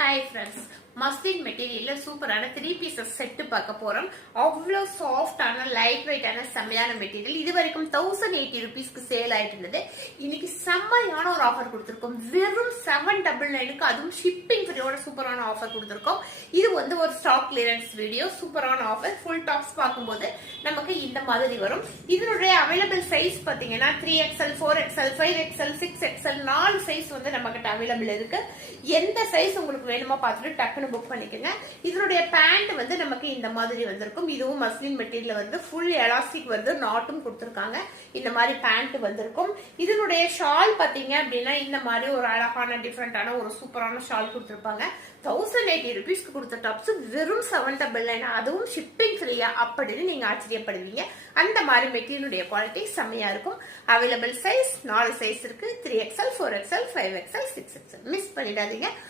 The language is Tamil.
Hi friends, மஸ்லின் மெட்டீரியல்ல சூப்பரான 3 பீசஸ் செட் பார்க்க போறோம். அவ்வளவு சாஃப்டான லைட் வெயிட்டான செம்மையான மெட்டீரியல். இது வரைக்கும் 1080 ரூபீஸ்க்கு சேல் ஆயிட்டு இருந்தது. இன்னைக்கு செம்மையான ஒரு ஆஃபர் கொடுத்திருக்கோம். வெறும் 799க்கு அதுவும் ஷிப்பிங் ஃப்ரீயோட சூப்பரான ஆஃபர் கொடுத்திருக்கோம். இது வந்து ஒரு ஸ்டாக் கிளியரன்ஸ் வீடியோ. சூப்பரான ஆஃபர். ஃபுல் டாப்ஸ் பார்க்கும்போது நமக்கு இந்த மாதிரி வரும். இதனுடைய அவைலபிள் சைஸ் பாத்தீங்கன்னா 3XL, 4XL, 5XL, 6XL 4 size வந்து நம்ம கிட்ட அவைலபிள் இருக்கு. எந்த சைஸ் உங்களுக்கு வேணுமோ பார்த்துட்டு டக்குன்னு புக் பண்ணிக்கோங்க. இதனுடைய பேண்ட் வந்து நமக்கு இந்த மாதிரி வந்திருக்கும். இதுவும் மஸ்லின் மெட்டீரியல் வந்து ஃபுல் எலாஸ்டிக் வந்து நாட்டும் கொடுத்திருக்காங்க. இந்த மாதிரி பேண்ட் வந்திருக்கும். இதனுடைய ஷால் பாத்தீங்க அப்படின்னா இந்த மாதிரி ஒரு அழகான டிஃப்ரெண்டான ஒரு சூப்பரான ஷால் கொடுத்திருப்பாங்க. 1080 ரூபீஸ்க்கு கொடுத்த டாப்ஸ் வெறும் 799, அதுவும் ஷிப்பிங் ஃப்ரீயா அப்படின்னு நீங்க ஆச்சரியப்படுவீங்க. அந்த மாதிரி மெட்டீரியலுடைய குவாலிட்டி செம்மையா இருக்கும். அவைலபிள் சைஸ் 4 சைஸ் இருக்கு. 3XL, 4XL, 5XL, 6XL. Miss பண்ணிடாதீங்க.